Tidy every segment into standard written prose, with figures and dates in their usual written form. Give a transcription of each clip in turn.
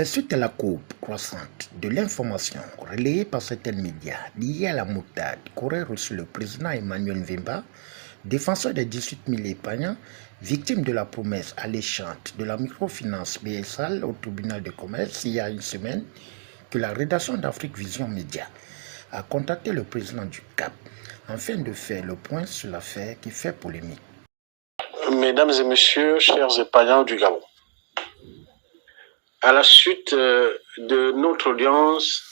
C'est suite à la courbe croissante de l'information relayée par certains médias liée à la moutarde qu'aurait reçu le président Emmanuel Nvimba, défenseur des 18 000 épargnants, victime de la promesse alléchante de la microfinance BSL au tribunal de commerce il y a une semaine, que la rédaction d'Afrique Vision Média a contacté le président du CAP afin de faire le point sur l'affaire qui fait polémique. Mesdames et messieurs, chers épargnants du Gabon, à la suite de notre audience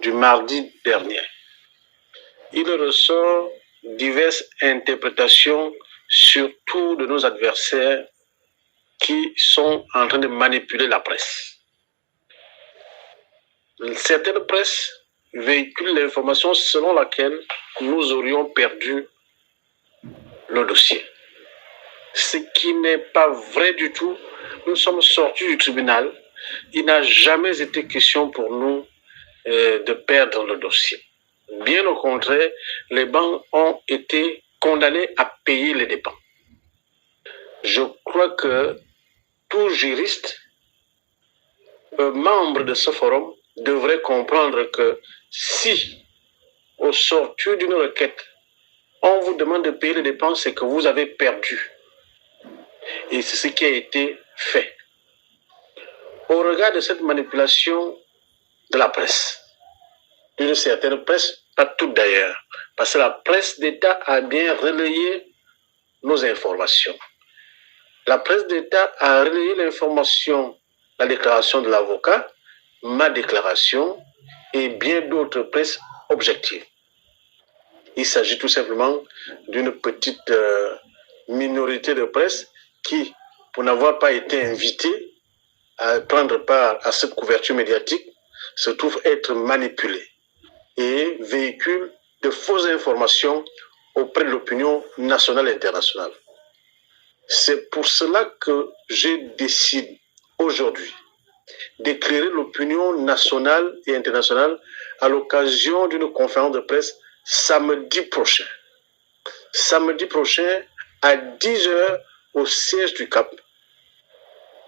du mardi dernier, il ressort diverses interprétations, surtout de nos adversaires qui sont en train de manipuler la presse. Certaines presses véhiculent l'information selon laquelle nous aurions perdu le dossier. Ce qui n'est pas vrai du tout. Nous sommes sortis du tribunal. Il n'a jamais été question pour nous de perdre le dossier. Bien au contraire, les banques ont été condamnées à payer les dépenses. Je crois que tout juriste, membre de ce forum, devrait comprendre que si, au sortir d'une requête, on vous demande de payer les dépenses, c'est que vous avez perdu. Et c'est ce qui a été fait. Au regard de cette manipulation de la presse, d'une certaine presse, pas toute d'ailleurs, parce que la presse d'État a bien relayé nos informations. La presse d'État a relayé l'information, la déclaration de l'avocat, ma déclaration et bien d'autres presses objectives. Il s'agit tout simplement d'une petite minorité de presse qui, pour n'avoir pas été invitée à prendre part à cette couverture médiatique, se trouve être manipulée et véhicule de fausses informations auprès de l'opinion nationale et internationale. C'est pour cela que j'ai décidé aujourd'hui d'éclairer l'opinion nationale et internationale à l'occasion d'une conférence de presse samedi prochain. Samedi prochain à 10h au siège du CAP,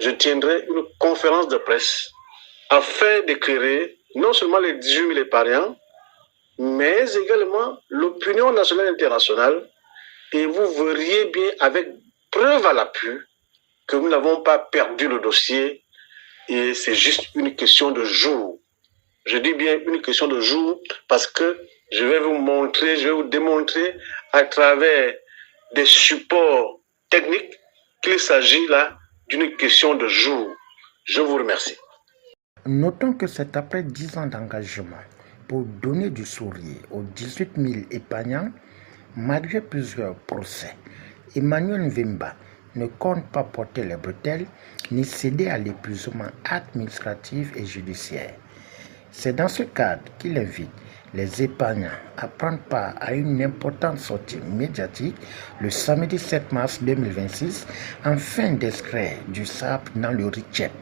je tiendrai une conférence de presse afin d'éclairer non seulement les 18 000 épargnants, mais également l'opinion nationale et internationale. Et vous verriez bien avec preuve à l'appui que nous n'avons pas perdu le dossier et c'est juste une question de jour. Je dis bien une question de jour parce que je vais vous montrer, je vais vous démontrer à travers des supports techniques qu'il s'agit là d'une question de jour. Je vous remercie. Notons que c'est après 10 ans d'engagement pour donner du sourire aux 18 000 épargnants, malgré plusieurs procès, Emmanuel Nvimba ne compte pas porter les bretelles ni céder à l'épuisement administratif et judiciaire. C'est dans ce cadre qu'il invite les épargnants à prendre part à une importante sortie médiatique le samedi 7 mars 2026 afin d'extraire du sable dans le RICHEP.